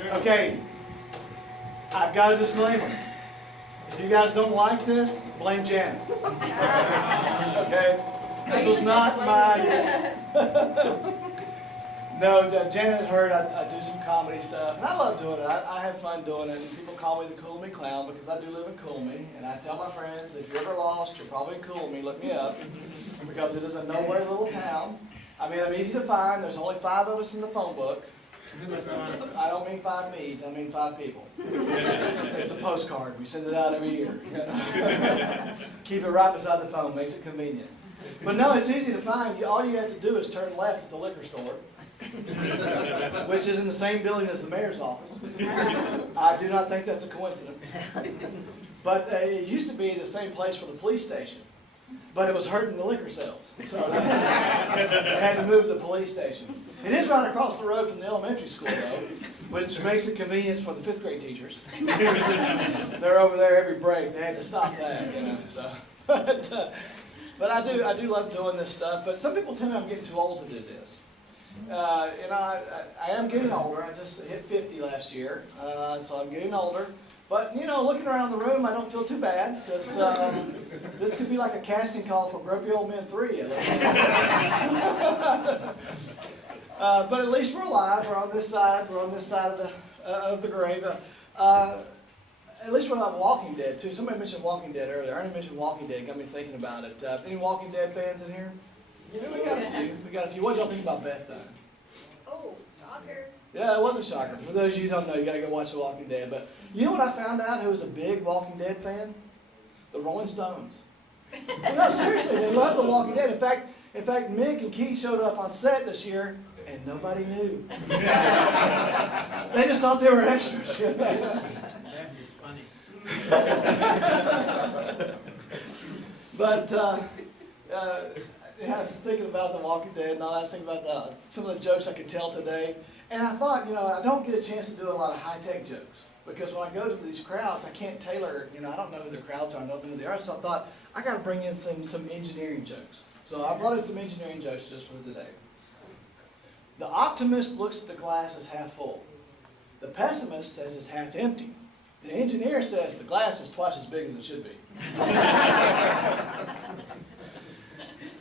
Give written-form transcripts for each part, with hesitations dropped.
Okay, I've got a disclaimer. If you guys don't like this, blame Janet. Okay? This was not my idea. No, Janet heard I do some comedy stuff, and I love doing it. I have fun doing it, and people call me the Cooleeme Clown because I do live in Cooleeme, and I tell my friends, if you're ever lost, you're probably in Cooleeme, look me up, because it is a nowhere little town. I mean, I'm easy to find. There's only 5 of us in the phone book. I don't mean 5 needs, I mean 5 people. It's a postcard. We send it out every year. Keep it right beside the phone, makes it convenient. But no, it's easy to find. All you have to do is turn left at the liquor store, which is in the same building as the mayor's office. I do not think that's a coincidence. But it used to be the same place for the police station, but it was hurting the liquor sales. So they had to move the police station. It is right across the road from the elementary school, though, which makes it convenient for the 5th grade teachers. They're over there every break. They had to stop that, you know. So, but I do love doing this stuff. But some people tell me I'm getting too old to do this. I am getting older. I just hit 50 last year, so I'm getting older. But, you know, looking around the room, I don't feel too bad, because this could be like a casting call for Grumpy Old Men 3. But at least we're alive. We're on this side. We're on this side of the grave. At least we're not Walking Dead, too. Somebody mentioned Walking Dead earlier. I already mentioned Walking Dead. Got me thinking about it. Any Walking Dead fans in here? Yeah, we got a few. What did y'all think about Beth, though? Oh, shocker. Yeah, it was a shocker. For those of you who don't know, you got to go watch The Walking Dead. But you know what I found out who was a big Walking Dead fan? The Rolling Stones. No, seriously, they love The Walking Dead. In fact, Mick and Keith showed up on set this year, and nobody knew. They just thought they were extras. That is funny. But I was thinking about The Walking Dead, and I was thinking about some of the jokes I could tell today. And I thought, you know, I don't get a chance to do a lot of high-tech jokes, because when I go to these crowds, I can't tailor, you know, I don't know who the crowds are, I don't know who they are, so I thought, I got to bring in some engineering jokes. So I brought in some engineering jokes just for today. The optimist looks at the glass as half full. The pessimist says it's half empty. The engineer says the glass is twice as big as it should be.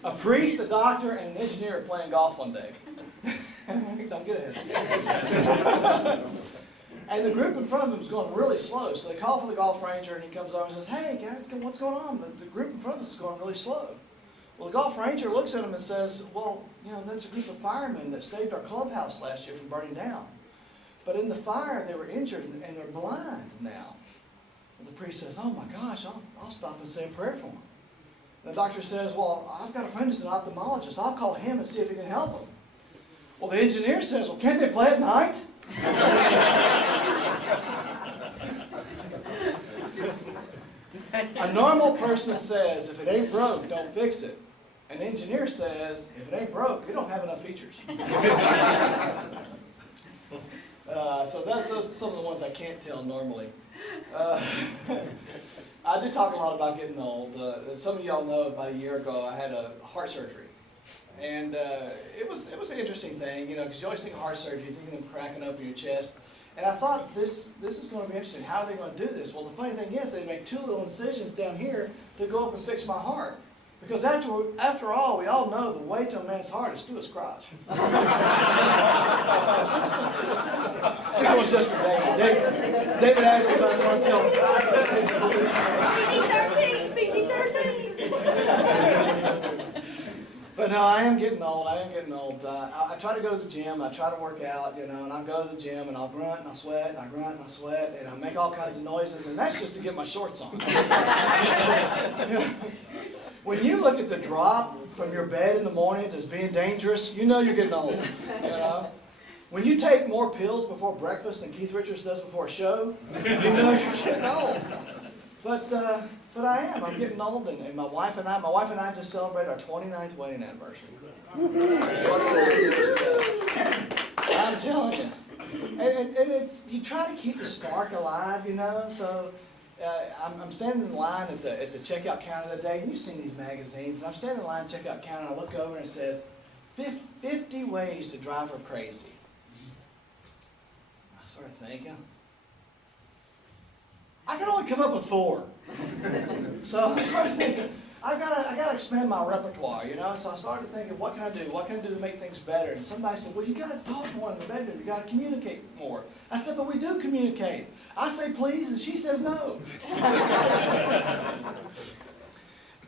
A priest, a doctor, and an engineer are playing golf one day. Don't get ahead. And the group in front of them is going really slow, so they call for the golf ranger, and he comes over and says, "Hey guys, what's going on? The group in front of us is going really slow." Well, the golf ranger looks at him and says, "Well, you know, that's a group of firemen that saved our clubhouse last year from burning down. But in the fire, they were injured and they're blind now." And the priest says, "Oh my gosh, I'll stop and say a prayer for them." And the doctor says, "Well, I've got a friend who's an ophthalmologist. I'll call him and see if he can help them." Well, the engineer says, "Well, can't they play at night?" A normal person says, "If it ain't broke, don't fix it." An engineer says, "If it ain't broke, it don't have enough features." So those are some of the ones I can't tell normally. I do talk a lot about getting old. Some of y'all know about a year ago I had a heart surgery. And it was an interesting thing, you know, because you always think of heart surgery, thinking of cracking open your chest. And I thought, this is going to be interesting. How are they going to do this? Well, the funny thing is, they make 2 little incisions down here to go up and fix my heart. Because after all, we all know the way to a man's heart is through his crotch. That was just for David. David asked me if I was going to tell him. PG-13! But no, I am getting old. I try to go to the gym. I try to work out, you know, and I'll go to the gym and I'll grunt and I'll sweat and I grunt and I sweat and I make all kinds of noises, and that's just to get my shorts on. When you look at the drop from your bed in the mornings as being dangerous, you know you're getting old. You know? When you take more pills before breakfast than Keith Richards does before a show, you know you're getting old. But I am. I'm getting old, and my wife and I just celebrated our 29th wedding anniversary. 29 years ago. I'm telling you. And it's, you try to keep the spark alive, you know. So I'm standing in line at the checkout counter today, and you've seen these magazines. And I'm standing in line at the checkout counter, and I look over and it says, 50 ways to drive her crazy. I started thinking, I can only come up with 4. So I started thinking, I gotta expand my repertoire, you know. So I started thinking, what can I do? What can I do to make things better? And somebody said, well, you gotta talk more in the bedroom. You gotta communicate more. I said, but we do communicate. I say please, and she says no.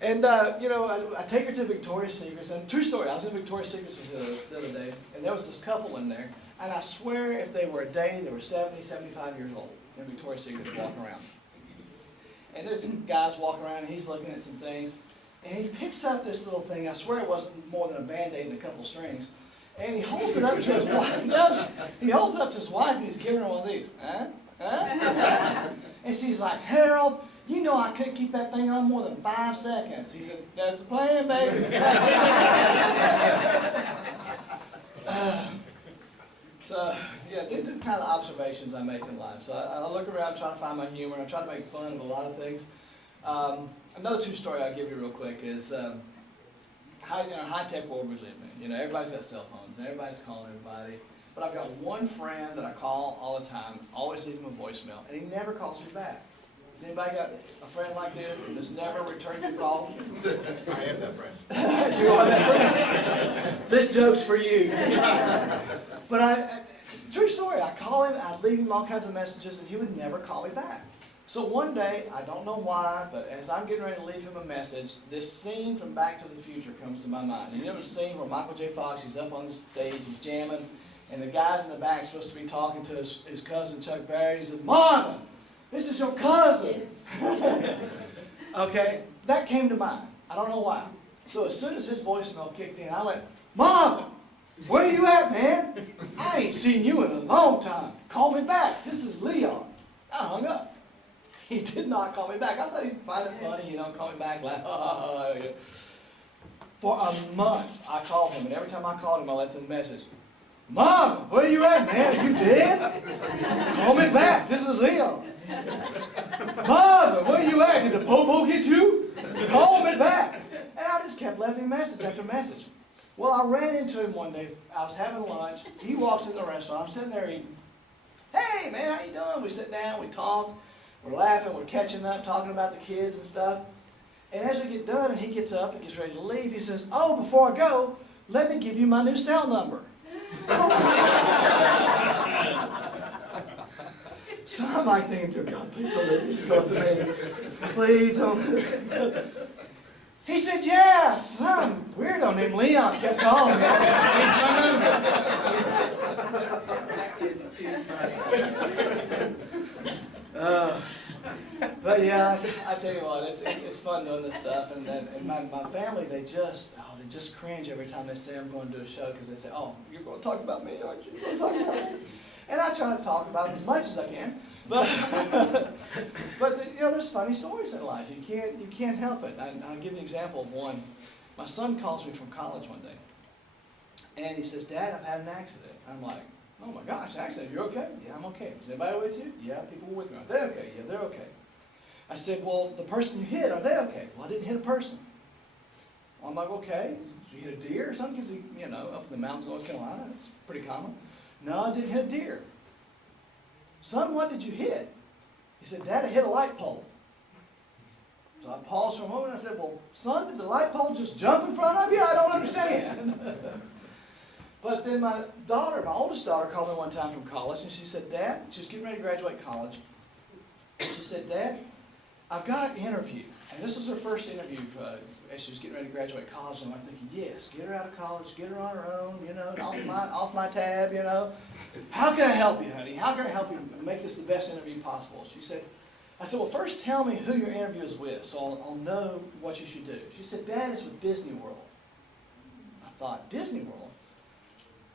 And you know, I take her to Victoria's Secrets, and true story, I was in Victoria's Secrets the other day, and there was this couple in there, and I swear if they were a day, they were 70, 75 years old in Victoria's Secrets walking around. And there's some guys walking around, and he's looking at some things, and he picks up this little thing, I swear it wasn't more than a Band-Aid and a couple strings, and he holds it up to his wife. He holds it up to his wife, and he's giving her one of these. Huh? Huh? And she's like, Harold, you know I couldn't keep that thing on more than 5 seconds. He said, that's the plan, baby. So, yeah, these are the kind of observations I make in life. So I look around, try to find my humor, and I try to make fun of a lot of things. Another true story I'll give you real quick is high-tech world we live in. You know, everybody's got cell phones, and everybody's calling everybody. But I've got one friend that I call all the time, always leave him a voicemail, and he never calls me back. Has anybody got a friend like this that just never returns your call? I am that friend. You are that friend? This joke's for you. But true story, I call him, I'd leave him all kinds of messages, and he would never call me back. So one day, I don't know why, but as I'm getting ready to leave him a message, this scene from Back to the Future comes to my mind. And you know the scene where Michael J. Fox, he's up on the stage, he's jamming, and the guys in the back are supposed to be talking to his cousin Chuck Berry. He says, Marvin, this is your cousin. Okay, that came to mind. I don't know why. So as soon as his voicemail kicked in, I went, Marvin, where you at, man? I ain't seen you in a long time. Call me back. This is Leon. I hung up. He did not call me back. I thought he'd find it funny, you know, call me back, laugh, you know. For a month, I called him, and every time I called him, I left him a message. Marvin, where you at, man? Are you dead? Call me back. This is Leon. Marvin, where you at? Did the popo get you? Call me back. And I just kept leaving message after message. Well, I ran into him one day. I was having lunch. He walks in the restaurant. I'm sitting there eating. Hey, man, how you doing? We sit down, we talk. We're laughing, we're catching up, talking about the kids and stuff. And as we get done and he gets up and gets ready to leave, he says, oh, before I go, let me give you my new cell number. So I'm like thinking, dear God, please don't let me talk to me. Please don't. He said, yeah, some weirdo named Leon kept calling me. That is too funny. But yeah, I tell you what, it's fun doing this stuff, and my family, they just cringe every time they say I'm going to do a show, because they say, oh, you're going to talk about me, aren't you? You're going to talk about me? And I try to talk about them as much as I can, but you know, there's funny stories in life. You can't help it. I'll give you an example of one. My son calls me from college one day, and he says, Dad, I've had an accident. I'm like, oh my gosh, accident, you're okay? Yeah, I'm okay. Is anybody with you? Yeah, people were with me. Are they okay? Yeah, they're okay. I said, well, the person you hit, are they okay? Well, I didn't hit a person. Well, I'm like, okay. Did you hit a deer or something? Because, you know, up in the mountains of North Carolina, it's pretty common. No, I didn't hit a deer. Son, what did you hit? He said, Dad, I hit a light pole. So I paused for a moment and I said, well, son, did the light pole just jump in front of you? I don't understand. But then my oldest daughter, called me one time from college, and she said, Dad, she was getting ready to graduate college. She said, Dad, I've got an interview. And this was her first interview as she was getting ready to graduate college. And I'm thinking, yes, get her out of college, get her on her own, you know, off my tab, you know. How can I help you, honey? How can I help you make this the best interview possible? I said, well, first tell me who your interview is with, so I'll know what you should do. She said, Dad, it's with Disney World. I thought, Disney World?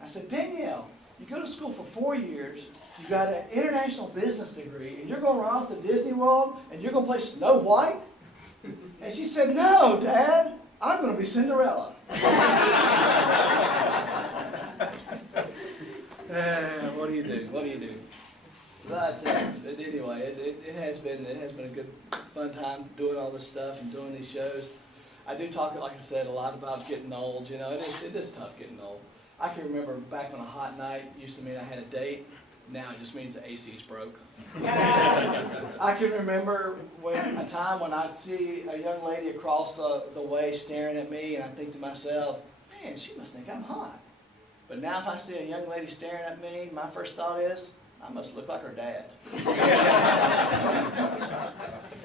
I said, Danielle, you go to school for 4 years, you got an international business degree, and you're going to run off to Disney World, and you're going to play Snow White? And she said, no, Dad, I'm going to be Cinderella. What do you do? What do you do? But anyway, it has been a good, fun time doing all this stuff and doing these shows. I do talk, like I said, a lot about getting old. You know, it is tough getting old. I can remember back on a hot night used to mean I had a date, Now it just means the AC's broke. I can remember a time when I'd see a young lady across the way staring at me, and I think to myself, man, she must think I'm hot. But now if I see a young lady staring at me, my first thought is, I must look like her dad.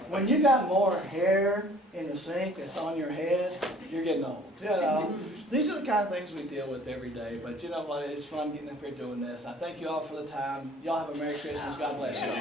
When you got more hair in the sink that's on your head, you're getting old. You know, these are the kind of things we deal with every day. But you know what? It's fun getting up here doing this. I thank you all for the time. Y'all have a Merry Christmas. God bless you.